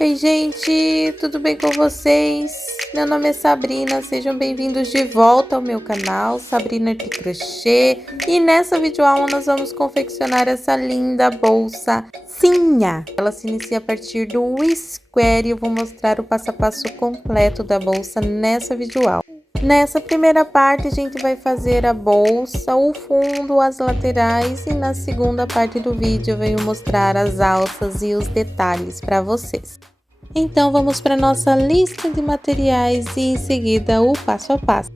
Oi, gente, tudo bem com vocês? Meu nome é Sabrina, sejam bem-vindos de volta ao meu canal, Sabrina de Crochê. E nessa videoaula nós vamos confeccionar essa linda bolsa Sinha. Ela se inicia a partir do square e eu vou mostrar o passo a passo completo da bolsa nessa videoaula. Nessa primeira parte, a gente vai fazer a bolsa, o fundo, as laterais e na segunda parte do vídeo eu venho mostrar as alças e os detalhes para vocês. Então, vamos para nossa lista de materiais e em seguida o passo a passo.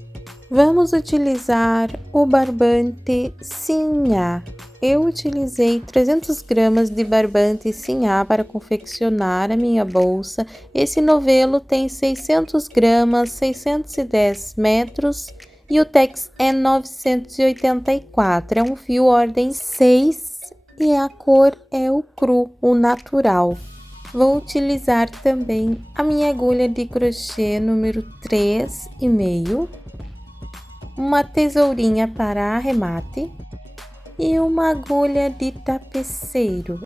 Vamos utilizar o barbante Sinhá. Eu utilizei 300 gramas de barbante Sinhá para confeccionar a minha bolsa. Esse novelo tem 600 gramas, 610 metros e o tex é 984. É um fio ordem 6 e a cor é o cru, o natural. Vou utilizar também a minha agulha de crochê número 3,5. Uma tesourinha para arremate e uma agulha de tapeceiro.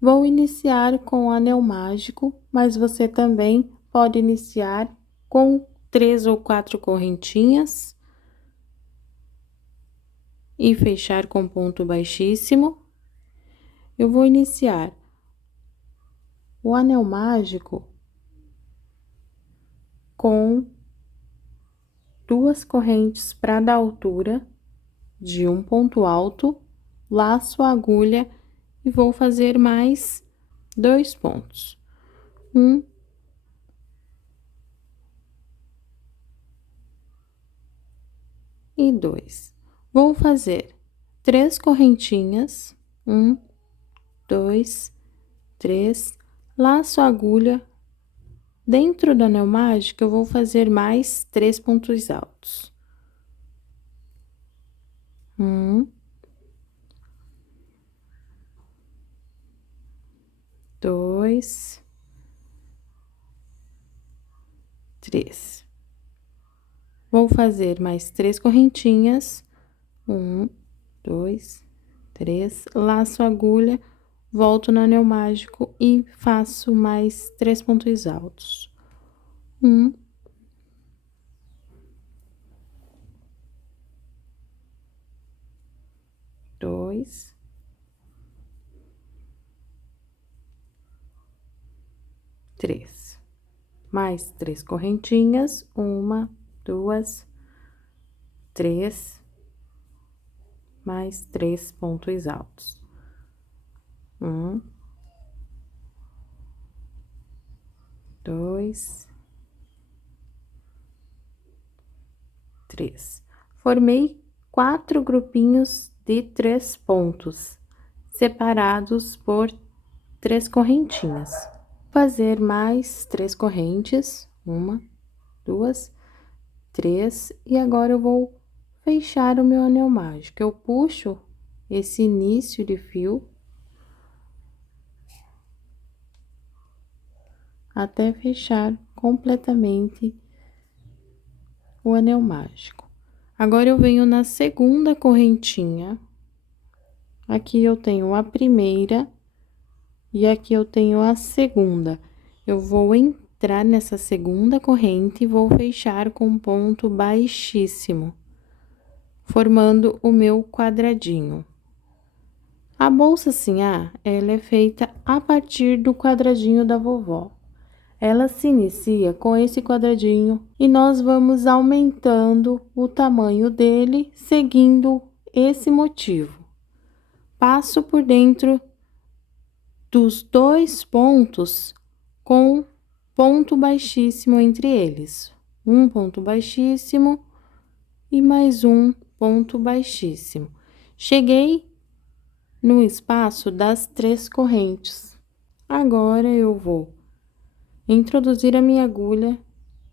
Vou iniciar com o anel mágico, mas você também pode iniciar com 3 ou 4 correntinhas e fechar com ponto baixíssimo. Eu vou iniciar o anel mágico com 2 correntes para dar altura de um ponto alto, laço a agulha e vou fazer mais 2 pontos. 1 e 2. Vou fazer 3 correntinhas, 1, 2, 3, laço a agulha. Dentro do anel mágico, eu vou fazer mais 3 pontos altos. 1, 2, 3. Vou fazer mais 3 correntinhas, 1, 2, 3, laço a agulha, volto no anel mágico e faço mais 3 pontos altos. 1, 2, 3. Mais 3 correntinhas, 1, 2, 3, mais 3 pontos altos. 1, 2, 3. Formei 4 grupinhos de 3 pontos, separados por 3 correntinhas. Fazer mais 3 correntes, 1, 2, 3, e agora eu vou fechar o meu anel mágico. Eu puxo esse início de fio até fechar completamente o anel mágico. Agora eu venho na segunda correntinha. Aqui eu tenho a primeira e aqui eu tenho a segunda. Eu vou entrar nessa segunda corrente e vou fechar com ponto baixíssimo, formando o meu quadradinho. A bolsa Sinhá, ela é feita a partir do quadradinho da vovó. Ela se inicia com esse quadradinho e nós vamos aumentando o tamanho dele, seguindo esse motivo. Passo por dentro dos 2 pontos com ponto baixíssimo entre eles. Um ponto baixíssimo e mais um ponto baixíssimo. Cheguei no espaço das 3 correntes. Agora eu vou introduzir a minha agulha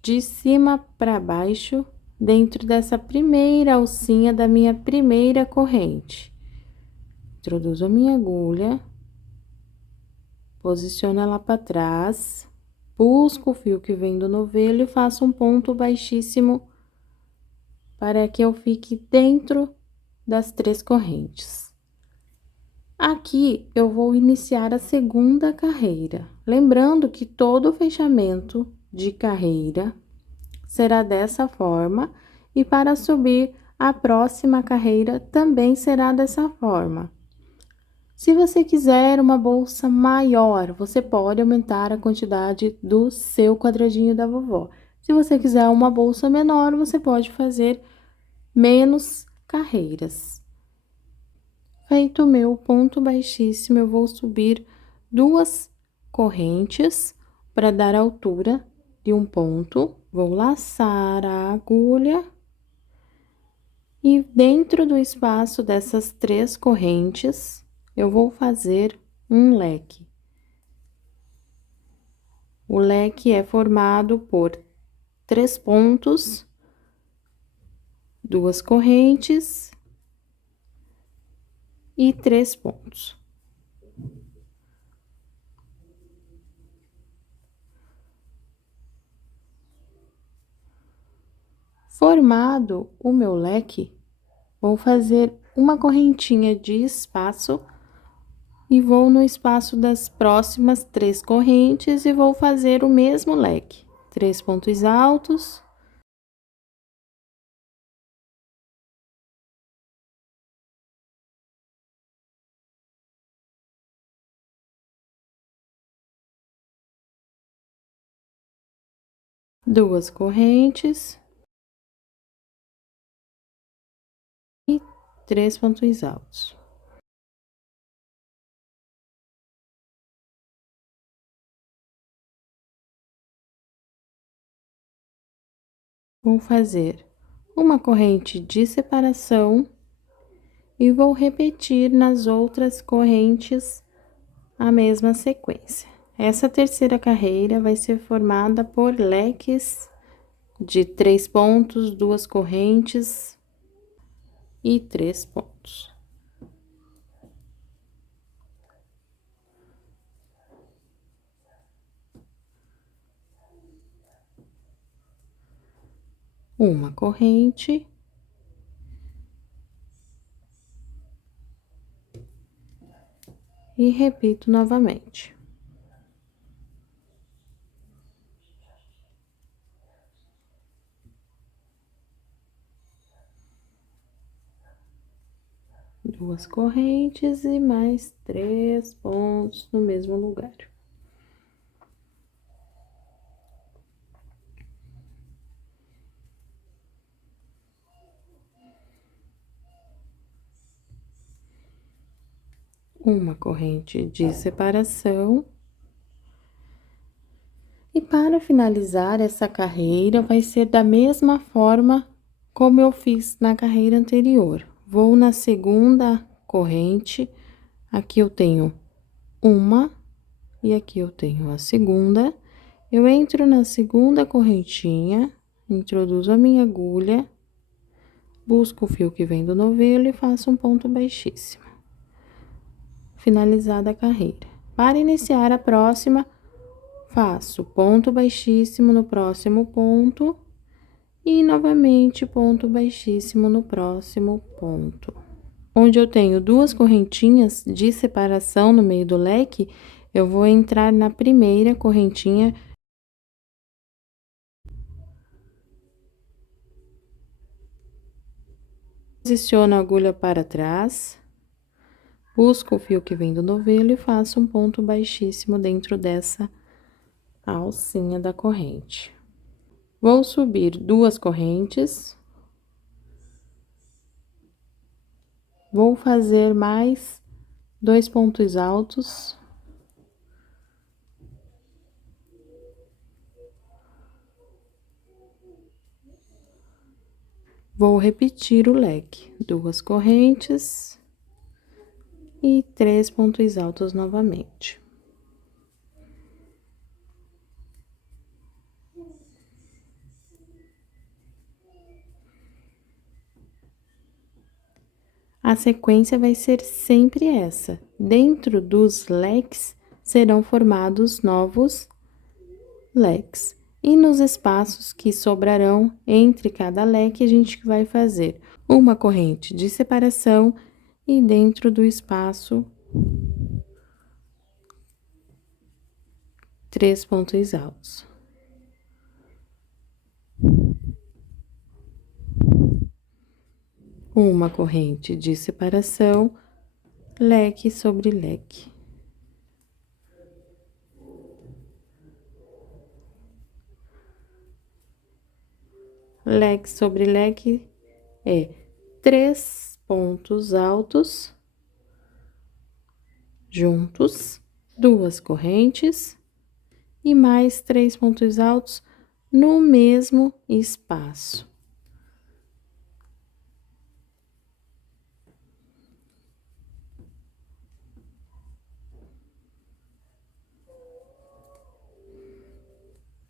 de cima para baixo dentro dessa primeira alcinha da minha primeira corrente. Introduzo a minha agulha, posiciono ela para trás, busco o fio que vem do novelo e faço um ponto baixíssimo para que eu fique dentro das 3 correntes. Aqui, eu vou iniciar a segunda carreira. Lembrando que todo fechamento de carreira será dessa forma, e para subir a próxima carreira também será dessa forma. Se você quiser uma bolsa maior, você pode aumentar a quantidade do seu quadradinho da vovó. Se você quiser uma bolsa menor, você pode fazer menos carreiras. Feito o meu ponto baixíssimo, eu vou subir 2 correntes para dar altura de um ponto. Vou laçar a agulha e dentro do espaço dessas 3 correntes, eu vou fazer um leque. O leque é formado por 3 pontos, 2 correntes e 3 pontos. Formado o meu leque, vou fazer uma correntinha de espaço e vou no espaço das próximas 3 correntes e vou fazer o mesmo leque. 3 pontos altos. Duas correntes. E 3 pontos altos. Vou fazer uma corrente de separação e vou repetir nas outras correntes a mesma sequência. Essa terceira carreira vai ser formada por leques de 3 pontos, 2 correntes e 3 pontos. Uma corrente e repito novamente. Duas correntes e mais 3 pontos no mesmo lugar. Uma corrente de separação. E para finalizar essa carreira, vai ser da mesma forma como eu fiz na carreira anterior. Vou na segunda corrente, aqui eu tenho uma, e aqui eu tenho a segunda. Eu entro na segunda correntinha, introduzo a minha agulha, busco o fio que vem do novelo e faço um ponto baixíssimo. Finalizada a carreira. Para iniciar a próxima, faço ponto baixíssimo no próximo ponto e novamente ponto baixíssimo no próximo ponto. Onde eu tenho 2 correntinhas de separação no meio do leque, eu vou entrar na primeira correntinha. Posiciono a agulha para trás, busco o fio que vem do novelo e faço um ponto baixíssimo dentro dessa alcinha da corrente. Vou subir 2 correntes. Vou fazer mais 2 pontos altos. Vou repetir o leque, 2 correntes e 3 pontos altos novamente. a sequência vai ser sempre essa. Dentro dos leques, serão formados novos leques. E nos espaços que sobrarão entre cada leque, a gente vai fazer uma corrente de separação e dentro do espaço, 3 pontos altos. Uma corrente de separação, leque sobre leque. Leque sobre leque é 3 pontos altos juntos, 2 correntes e mais 3 pontos altos no mesmo espaço.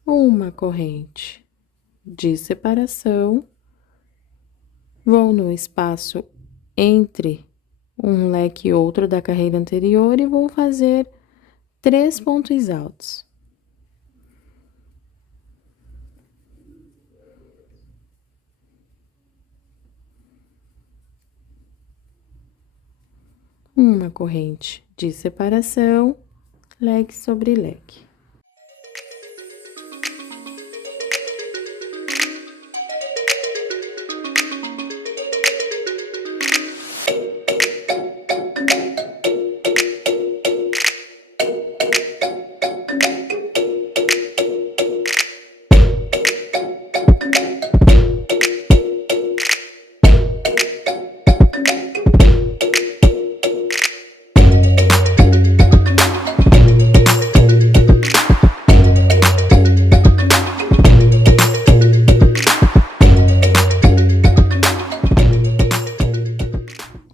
Uma corrente de separação, vou no espaço entre um leque e outro da carreira anterior e vou fazer 3 pontos altos. Uma corrente de separação, leque sobre leque.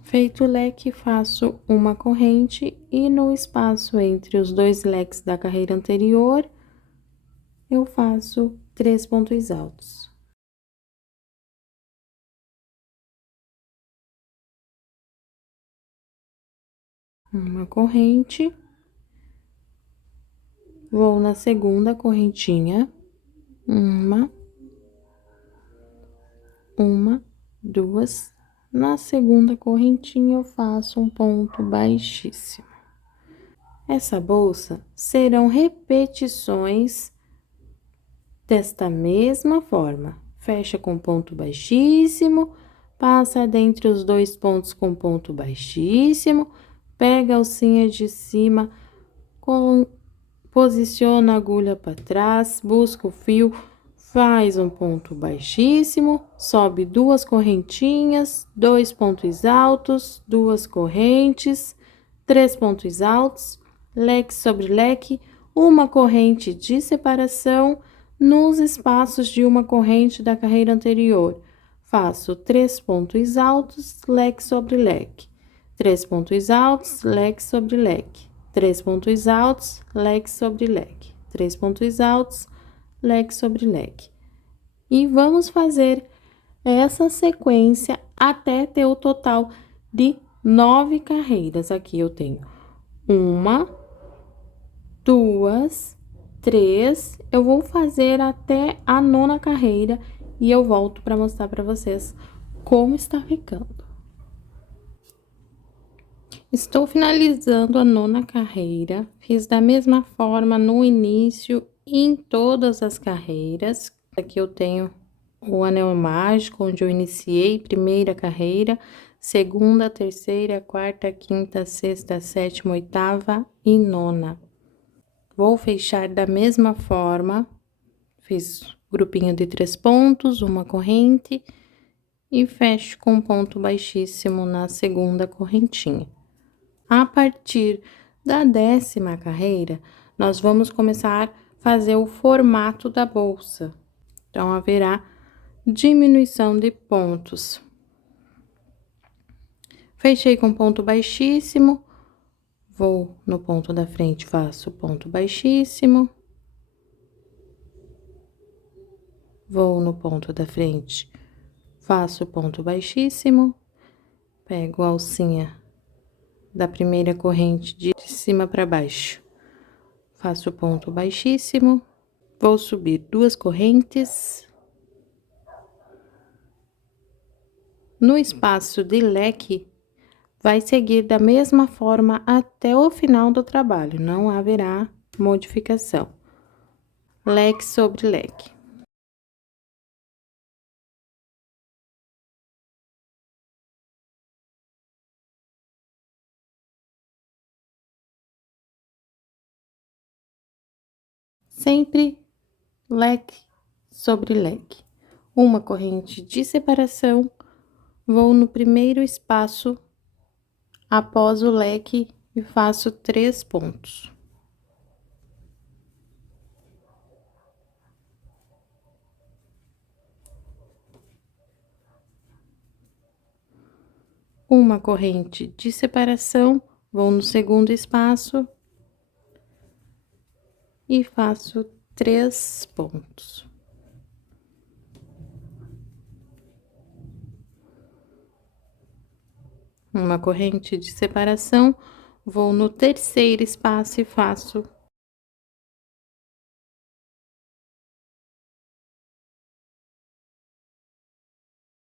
Feito o leque, faço uma corrente e no espaço entre os 2 leques da carreira anterior, eu faço 3 pontos altos. Uma corrente, vou na segunda correntinha, uma, 2. Na segunda correntinha, eu faço um ponto baixíssimo. Essa bolsa serão repetições desta mesma forma. Fecha com ponto baixíssimo, passa dentre os 2 pontos com ponto baixíssimo, pega a alcinha de cima, posiciona a agulha para trás, busca o fio, faz um ponto baixíssimo, sobe 2 correntinhas, 2 pontos altos, 2 correntes, 3 pontos altos, leque sobre leque, uma corrente de separação nos espaços de uma corrente da carreira anterior. Faço 3 pontos altos, leque sobre leque, 3 pontos altos, leque sobre leque, 3 pontos altos, leque sobre leque, 3 pontos altos, leque sobre leque. E vamos fazer essa sequência até ter o total de 9 carreiras. Aqui eu tenho 1, 2, 3. Eu vou fazer até a 9ª carreira e eu volto para mostrar para vocês como está ficando. Estou finalizando a 9ª carreira, fiz da mesma forma no início e em todas as carreiras. Aqui eu tenho o anel mágico, onde eu iniciei primeira carreira, segunda, terceira, quarta, quinta, sexta, sétima, oitava e 9ª. Vou fechar da mesma forma, fiz grupinho de 3 pontos, uma corrente e fecho com ponto baixíssimo na segunda correntinha. A partir da 10ª carreira, nós vamos começar a fazer o formato da bolsa. Então, haverá diminuição de pontos. Fechei com ponto baixíssimo, vou no ponto da frente, faço ponto baixíssimo. Vou no ponto da frente, faço ponto baixíssimo. Pego a alcinha da primeira corrente de cima para baixo, faço ponto baixíssimo, vou subir 2 correntes. No espaço de leque, vai seguir da mesma forma até o final do trabalho, não haverá modificação. Leque sobre leque. Sempre leque sobre leque. Uma corrente de separação, vou no primeiro espaço após o leque e faço 3 pontos. Uma corrente de separação, vou no segundo espaço e faço 3 pontos. Uma corrente de separação, vou no terceiro espaço e faço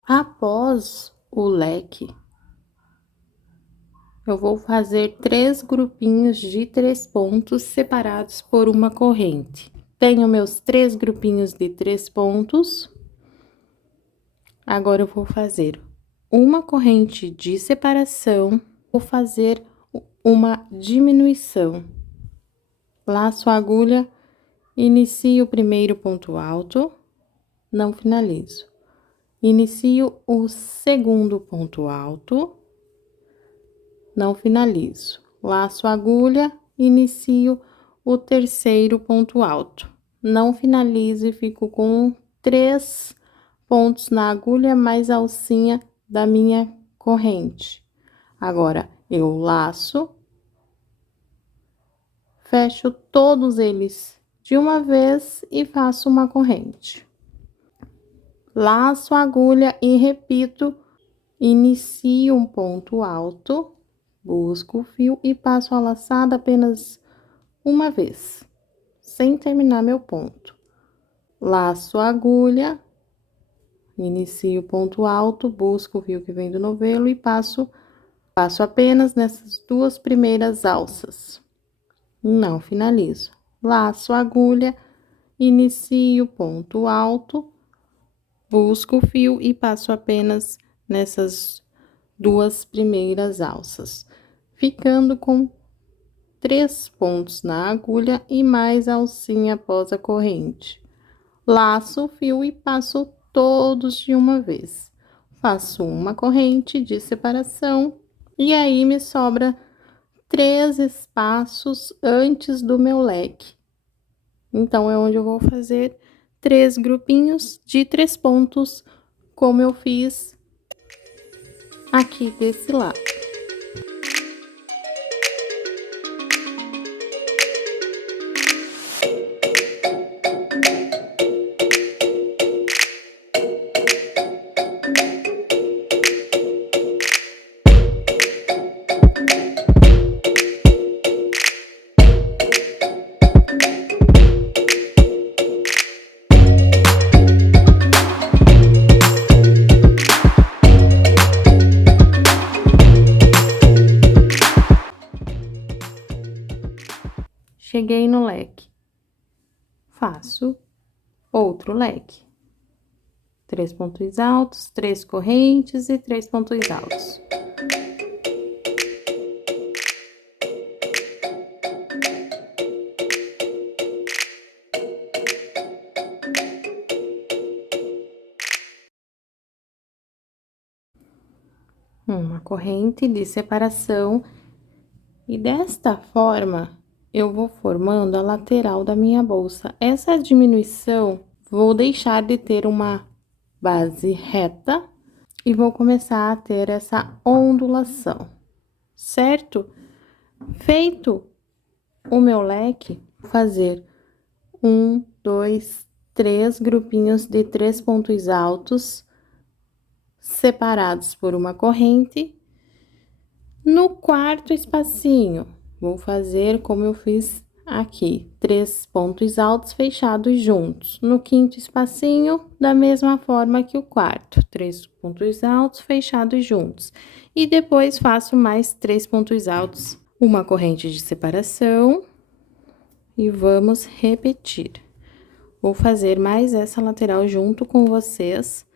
após o leque. Eu vou fazer 3 grupinhos de 3 pontos separados por uma corrente. Tenho meus 3 grupinhos de 3 pontos. Agora eu vou fazer uma corrente de separação, vou fazer uma diminuição. Laço a agulha, inicio o primeiro ponto alto, não finalizo. Inicio o segundo ponto alto, não finalizo. Laço a agulha, inicio o terceiro ponto alto, não finalizo e fico com 3 pontos na agulha mais a alcinha da minha corrente. Agora, eu laço, fecho todos eles de uma vez e faço uma corrente. Laço a agulha e repito, inicio um ponto alto, busco o fio e passo a laçada apenas uma vez, sem terminar meu ponto. Laço a agulha, inicio o ponto alto, busco o fio que vem do novelo e passo apenas nessas 2 primeiras alças. Não finalizo. Laço a agulha, inicio o ponto alto, busco o fio e passo apenas nessas 2 primeiras alças, ficando com 3 pontos na agulha e mais alcinha após a corrente. Laço o fio e passo todos de uma vez. Faço uma corrente de separação e aí me sobra 3 espaços antes do meu leque. Então, é onde eu vou fazer 3 grupinhos de 3 pontos, como eu fiz aqui desse lado. Cheguei no leque, faço outro leque. 3 pontos altos, 3 correntes e 3 pontos altos. Uma corrente de separação e desta forma eu vou formando a lateral da minha bolsa. Essa diminuição, vou deixar de ter uma base reta e vou começar a ter essa ondulação, certo? Feito o meu leque, vou fazer 1, 2, 3 grupinhos de 3 pontos altos separados por uma corrente No quarto espacinho, vou fazer como eu fiz aqui, 3 pontos altos fechados juntos. No quinto espacinho, da mesma forma que o quarto, 3 pontos altos fechados juntos. E depois faço mais 3 pontos altos, uma corrente de separação e vamos repetir. Vou fazer mais essa lateral junto com vocês.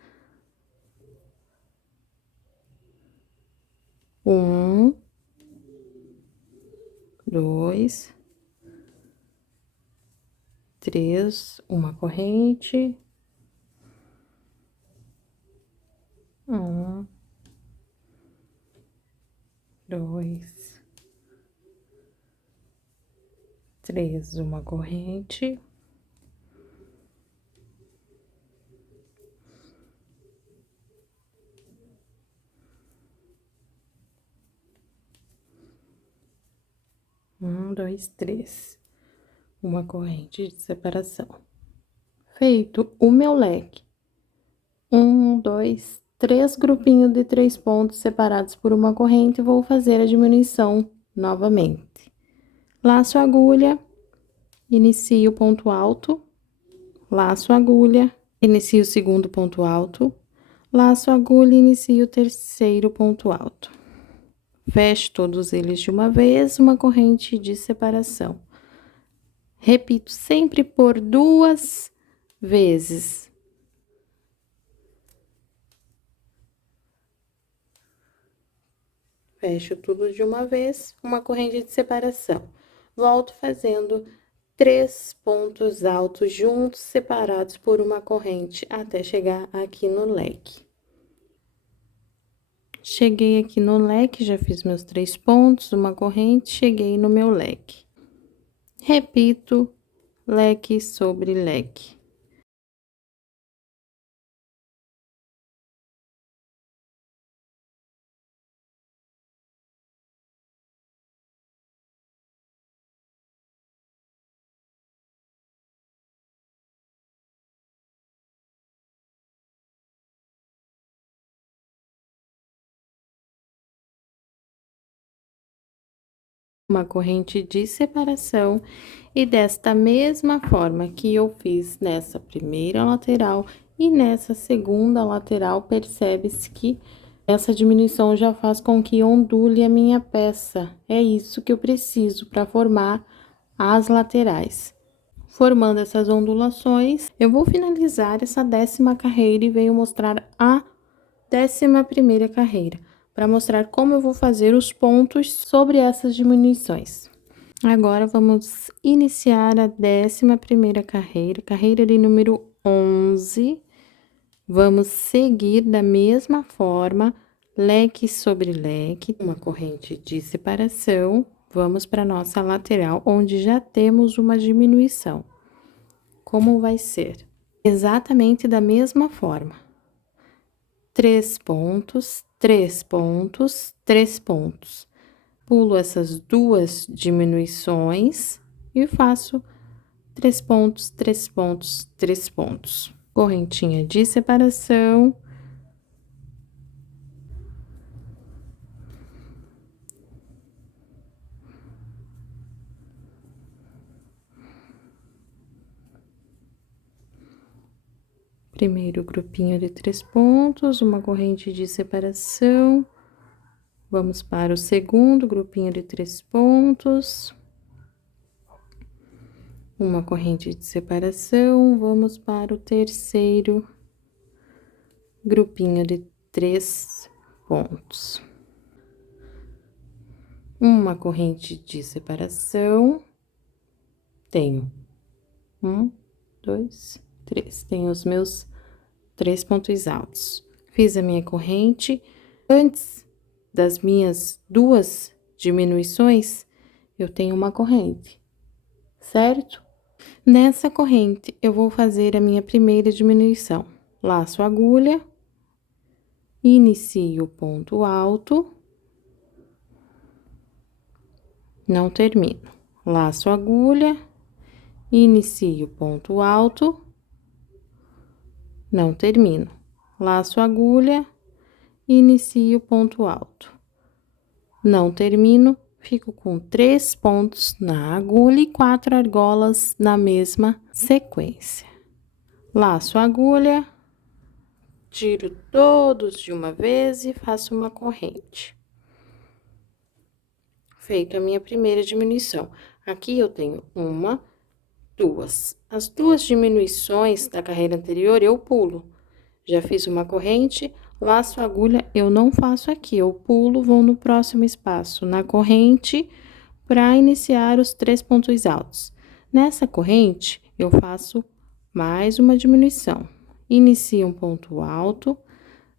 1, 2, 3, uma corrente. 1, 2, 3, uma corrente. 1, 2, 3, uma corrente de separação. Feito o meu leque, 1, 2, 3 grupinhos de 3 pontos separados por uma corrente, vou fazer a diminuição novamente. Laço a agulha, inicio o ponto alto, laço a agulha, inicio o segundo ponto alto, laço a agulha e inicio o terceiro ponto alto. Fecho todos eles de uma vez, uma corrente de separação. Repito sempre por 2 vezes. Fecho tudo de uma vez, uma corrente de separação. Volto fazendo 3 pontos altos juntos, separados por uma corrente, até chegar aqui no leque. Cheguei aqui no leque, já fiz meus 3 pontos, uma corrente, cheguei no meu leque. Repito, leque sobre leque. Uma corrente de separação e desta mesma forma que eu fiz nessa primeira lateral e nessa segunda lateral, percebe-se que essa diminuição já faz com que ondule a minha peça. É isso que eu preciso para formar as laterais. Formando essas ondulações, eu vou finalizar essa 10ª carreira e venho mostrar a 11ª carreira, para mostrar como eu vou fazer os pontos sobre essas diminuições. Agora, vamos iniciar a 11ª carreira, carreira de número 11. Vamos seguir da mesma forma, leque sobre leque, uma corrente de separação. Vamos para nossa lateral, onde já temos uma diminuição. Como vai ser? Exatamente da mesma forma. 3 pontos, 3 pontos, 3 pontos. Pulo essas 2 diminuições e faço 3 pontos, 3 pontos, 3 pontos. Correntinha de separação. Primeiro grupinho de 3 pontos, uma corrente de separação. Vamos para o segundo grupinho de 3 pontos. Uma corrente de separação, vamos para o terceiro grupinho de 3 pontos. Uma corrente de separação, tenho 1, 2, 3, tenho os meus 3 pontos altos. Fiz a minha corrente, antes das minhas 2 diminuições, eu tenho uma corrente, certo? Nessa corrente, eu vou fazer a minha primeira diminuição. Laço a agulha, inicio o ponto alto, não termino. Laço a agulha, inicio o ponto alto, não termino. Laço a agulha, inicio o ponto alto, não termino, fico com 3 pontos na agulha e 4 argolas na mesma sequência. Laço a agulha, tiro todos de uma vez e faço uma corrente. Feito a minha primeira diminuição. Aqui eu tenho uma, duas. As duas diminuições da carreira anterior eu pulo. Já fiz uma corrente, laço a agulha, eu não faço aqui, eu pulo, vou no próximo espaço, na corrente, para iniciar os 3 pontos altos. Nessa corrente, eu faço mais uma diminuição. Inicio um ponto alto,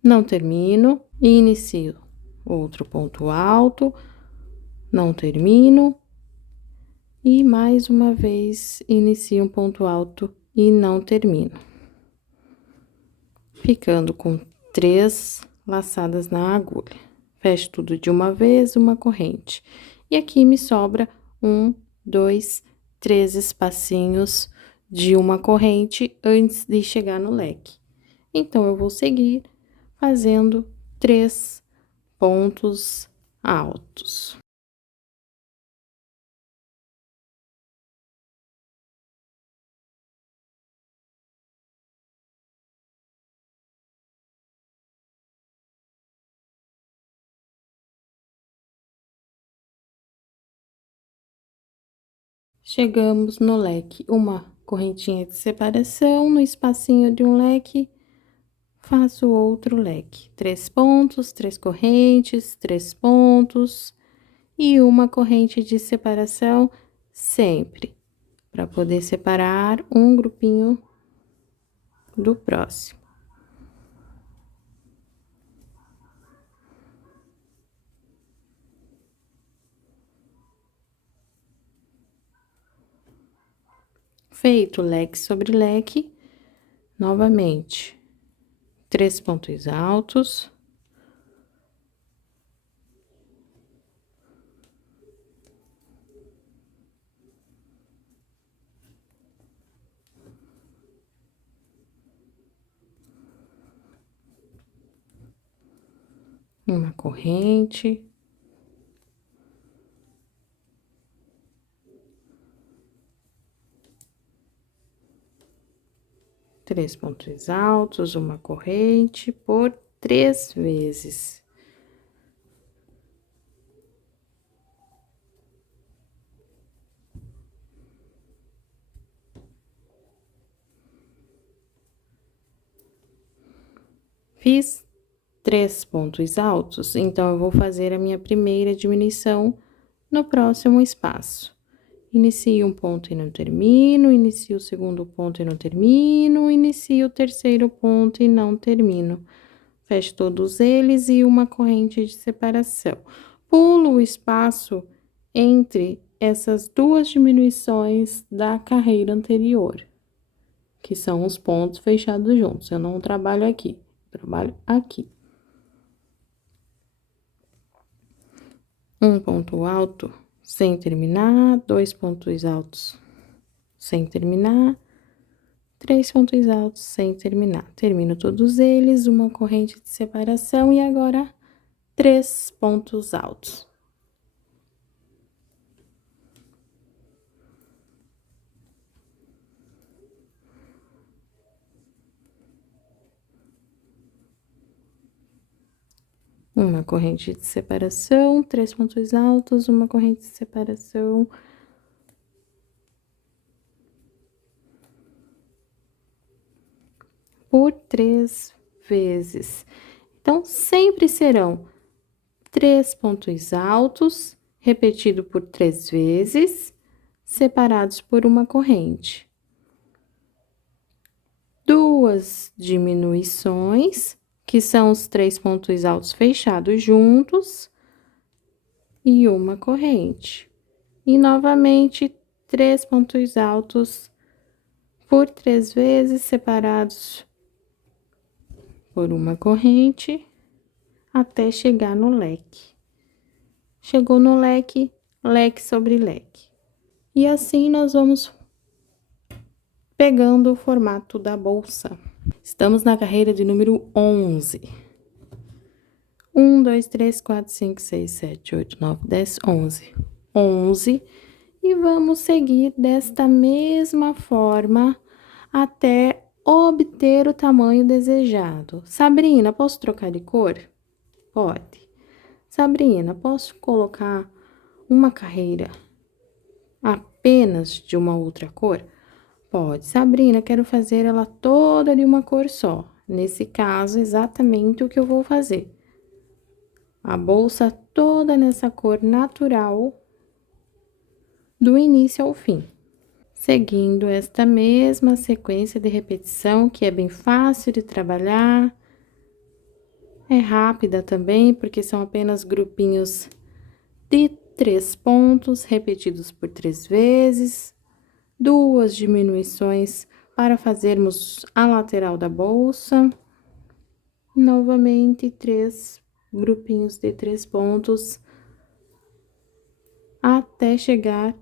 não termino, e inicio outro ponto alto, não termino, e mais uma vez inicio um ponto alto e não termino. Ficando com 3 laçadas na agulha. Fecho tudo de uma vez, uma corrente. E aqui me sobra 1, 2, 3 espacinhos de uma corrente antes de chegar no leque. Então, eu vou seguir fazendo 3 pontos altos. Chegamos no leque, uma correntinha de separação, no espacinho de um leque, faço outro leque. 3 pontos, 3 correntes, 3 pontos e uma corrente de separação sempre, para poder separar um grupinho do próximo. Feito leque sobre leque, novamente, 3 pontos altos. Uma corrente. Três pontos altos, uma corrente por 3 vezes. Fiz 3 pontos altos, então, eu vou fazer a minha primeira diminuição no próximo espaço. Inicio um ponto e não termino, inicio o segundo ponto e não termino, inicio o terceiro ponto e não termino. Fecho todos eles e uma corrente de separação. Pulo o espaço entre essas duas diminuições da carreira anterior, que são os pontos fechados juntos. Eu não trabalho aqui, trabalho aqui. Um ponto alto sem terminar, 2 pontos altos sem terminar, 3 pontos altos sem terminar. Termino todos eles, uma corrente de separação e agora 3 pontos altos. Uma corrente de separação, 3 pontos altos, uma corrente de separação. Por 3 vezes. Então, sempre serão 3 pontos altos, repetido por 3 vezes, separados por uma corrente. 2 diminuições, que são os 3 pontos altos fechados juntos, e uma corrente. E, novamente, 3 pontos altos por 3 vezes, separados por uma corrente, até chegar no leque. Chegou no leque, leque sobre leque. E assim nós vamos pegando o formato da bolsa. Estamos na carreira de número 11. 1, 2, 3, 4, 5, 6, 7, 8, 9, 10, 11. 11. E vamos seguir desta mesma forma até obter o tamanho desejado. Sabrina, posso trocar de cor? Pode. Sabrina, posso colocar uma carreira apenas de uma outra cor? Pode. Sabrina, quero fazer ela toda de uma cor só. Nesse caso, exatamente o que eu vou fazer. A bolsa toda nessa cor natural, do início ao fim. Seguindo esta mesma sequência de repetição, que é bem fácil de trabalhar. É rápida também, porque são apenas grupinhos de 3 pontos, repetidos por 3 vezes. 2 diminuições para fazermos a lateral da bolsa. Novamente, 3 grupinhos de 3 pontos, até chegar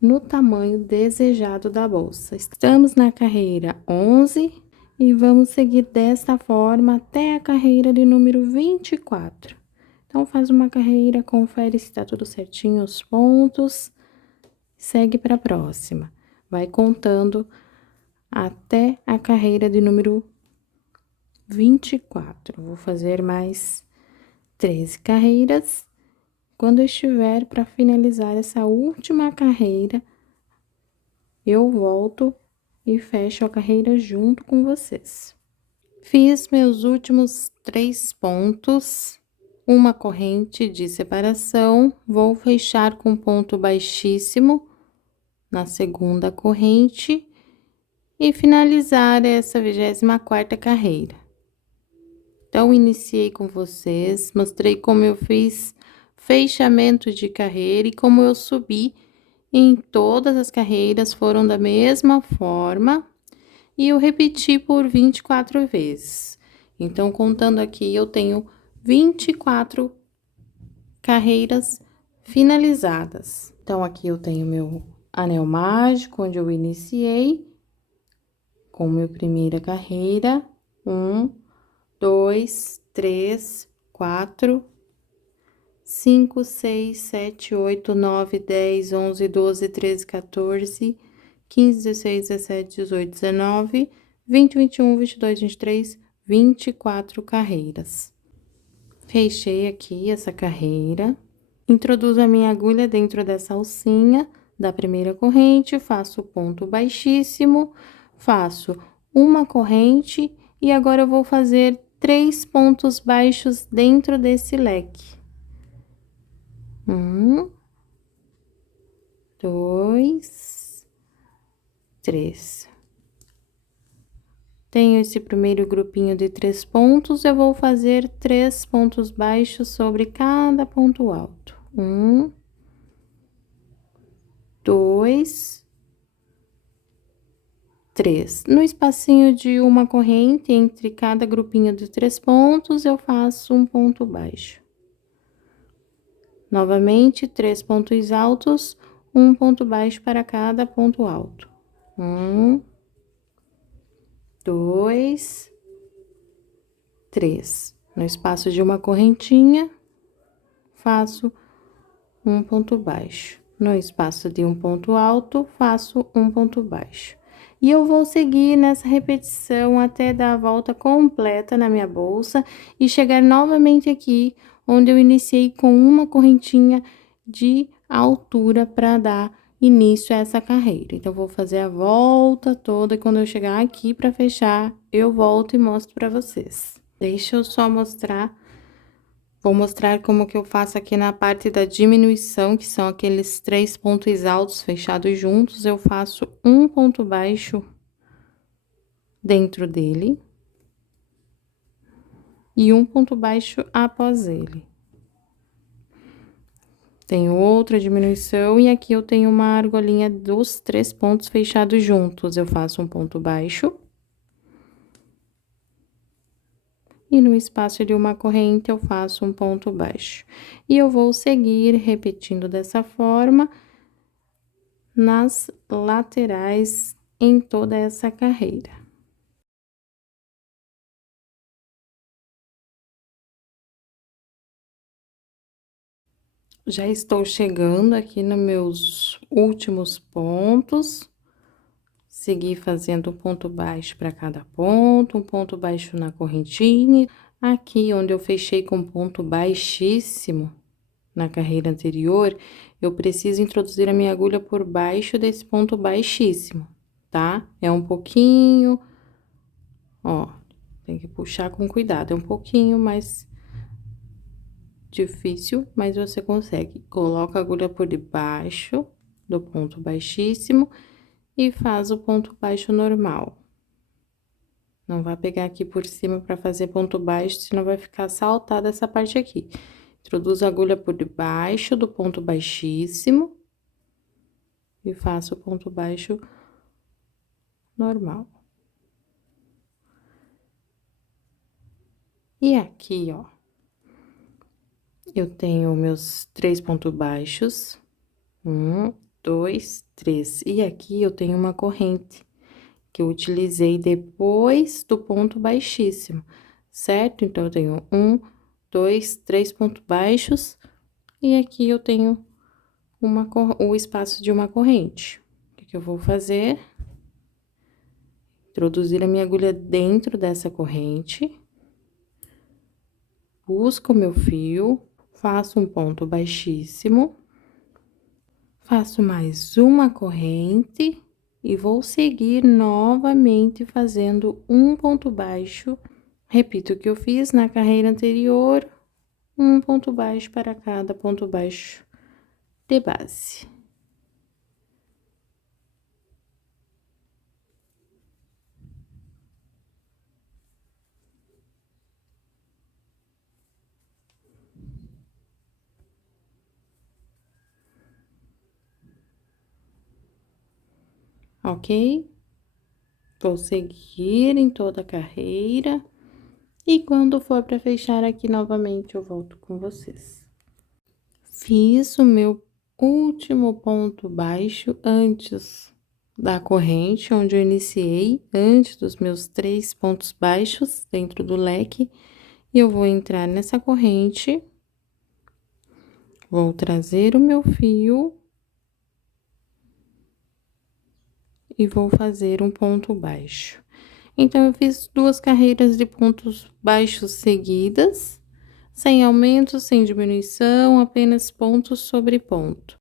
no tamanho desejado da bolsa. Estamos na carreira 11 e vamos seguir desta forma até a carreira de número 24. Então, faz uma carreira, confere se tá tudo certinho os pontos, segue para a próxima. Vai contando até a carreira de número 24. Vou fazer mais 13 carreiras. Quando eu estiver para finalizar essa última carreira, eu volto e fecho a carreira junto com vocês. Fiz meus últimos 3 pontos, uma corrente de separação, vou fechar com ponto baixíssimo na segunda corrente e finalizar essa 24ª carreira. Então, iniciei com vocês, mostrei como eu fiz fechamento de carreira e como eu subi em todas as carreiras, foram da mesma forma, e eu repeti por 24 vezes. Então, contando aqui, eu tenho 24 carreiras finalizadas. Então, aqui eu tenho meu anel mágico, onde eu iniciei com minha primeira carreira. 1, 2, 3, 4, 5, 6, 7, 8, 9, 10, 11, 12, 13, 14, 15, 16, 17, 18, 19, 20, 21, 22, 23, 24 carreiras. Fechei aqui essa carreira, introduzo a minha agulha dentro dessa alcinha da primeira corrente, faço ponto baixíssimo, faço uma corrente e agora eu vou fazer 3 pontos baixos dentro desse leque. 1, 2, 3. Tenho esse primeiro grupinho de 3 pontos, eu vou fazer 3 pontos baixos sobre cada ponto alto. 1, 2, 3. No espacinho de uma corrente, entre cada grupinho de 3 pontos, eu faço um ponto baixo. Novamente, 3 pontos altos, um ponto baixo para cada ponto alto. 1, 2, 3. No espaço de uma correntinha, faço um ponto baixo. No espaço de um ponto alto, faço um ponto baixo. E eu vou seguir nessa repetição até dar a volta completa na minha bolsa e chegar novamente aqui, onde eu iniciei com uma correntinha de altura para dar início a essa carreira. Então, vou fazer a volta toda e quando eu chegar aqui para fechar, eu volto e mostro para vocês. Deixa eu só mostrar. Vou mostrar como que eu faço aqui na parte da diminuição, que são aqueles 3 pontos altos fechados juntos, eu faço um ponto baixo dentro dele e um ponto baixo após ele. Tenho outra diminuição e aqui eu tenho uma argolinha dos 3 pontos fechados juntos, eu faço um ponto baixo. E no espaço de uma corrente, eu faço um ponto baixo. E eu vou seguir repetindo dessa forma nas laterais em toda essa carreira. Já estou chegando aqui nos meus últimos pontos. Segui fazendo um ponto baixo para cada ponto, um ponto baixo na correntinha. Aqui, onde eu fechei com ponto baixíssimo na carreira anterior, eu preciso introduzir a minha agulha por baixo desse ponto baixíssimo, tá? É um pouquinho, ó, tem que puxar com cuidado, é um pouquinho mais difícil, mas você consegue. Coloca a agulha por debaixo do ponto baixíssimo e faz o ponto baixo normal. Não vai pegar aqui por cima para fazer ponto baixo, senão vai ficar saltada essa parte aqui. Introduz a agulha por debaixo do ponto baixíssimo e faço o ponto baixo normal. E aqui, ó, eu tenho meus 3 pontos baixos. 1, 2, 3. E aqui eu tenho uma corrente que eu utilizei depois do ponto baixíssimo, certo? Então, eu tenho 1, 2, 3 pontos baixos, e aqui eu tenho o espaço de uma corrente. O que eu vou fazer? Introduzir a minha agulha dentro dessa corrente, busco o meu fio, faço um ponto baixíssimo, faço mais uma corrente e vou seguir novamente fazendo um ponto baixo. Repito o que eu fiz na carreira anterior, um ponto baixo para cada ponto baixo de base. Ok? Vou seguir em toda a carreira. E quando for para fechar aqui novamente, eu volto com vocês. Fiz o meu último ponto baixo antes da corrente, onde eu iniciei, antes dos meus 3 pontos baixos dentro do leque. E eu vou entrar nessa corrente, vou trazer o meu fio e vou fazer um ponto baixo. Então, eu fiz 2 carreiras de pontos baixos seguidas, sem aumento, sem diminuição, apenas ponto sobre ponto.